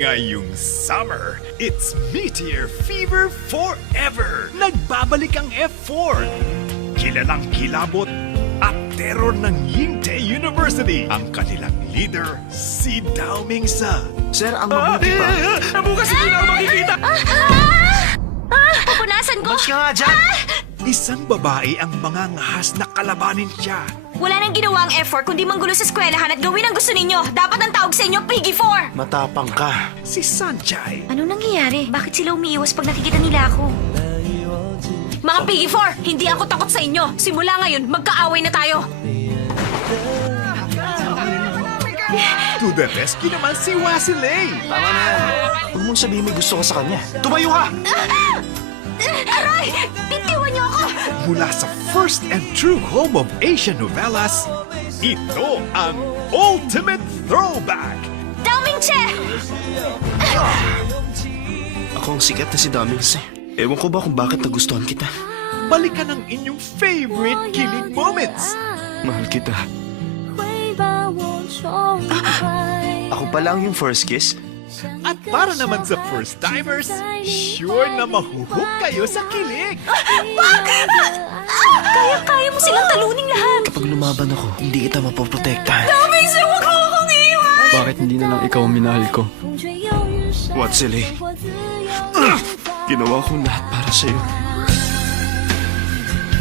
Ngayong summer, it's Meteor Fever forever! Nagbabalik ang F4! Kilalang kilabot at terror ng Yingte University. Ang kanilang leader, si Dao Mingsa. Sir, ang mabuti pa. Bukas hindi na ako makikita! Pupunasan ko! Mas ka nga dyan! Isang babae ang mga ngahas na kalabanin siya. Wala nang ginawa ang effort kundi manggulo sa eskwelahan at gawin ang gusto ninyo. Dapat ang tawag sa inyo, Piggy 4! Matapang ka. Si Sanjay. Ano nangyayari? Bakit sila umiiwas pag nakikita nila ako? Mga Piggy 4, hindi ako takot sa inyo. Simula ngayon, magkaaway na tayo. To the rescue naman si Wasilay. Tama na yan. Huwag mong sabihin may gusto ka sa kanya. Tumayo ka! Aray! Bitiwan niyo ako! Mula sa first and true home of Asian novellas, ito ang Ultimate Throwback! Daoming Che! Ako ang sikat na si Domings eh. Ewan ko ba kung bakit nagustuhan kita. Balikan ang inyong favorite kilig moments. Mahal kita. Ako pa lang yung first kiss. At para naman sa first timers, sure na mahuhook kayo sa kilig. Kaya-kaya mo silang taluning lahat. Kapag lumaban ako, hindi kita mapoprotektahan. Daoming Che, huwag mo akong iwan! Bakit hindi na lang ikaw ang minahal ko? What, silly? Ginawa kong lahat para sa'yo.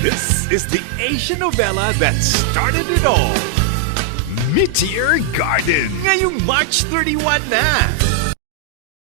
This is the Asian novella that started it all. Meteor Garden, ngayong March 31 na.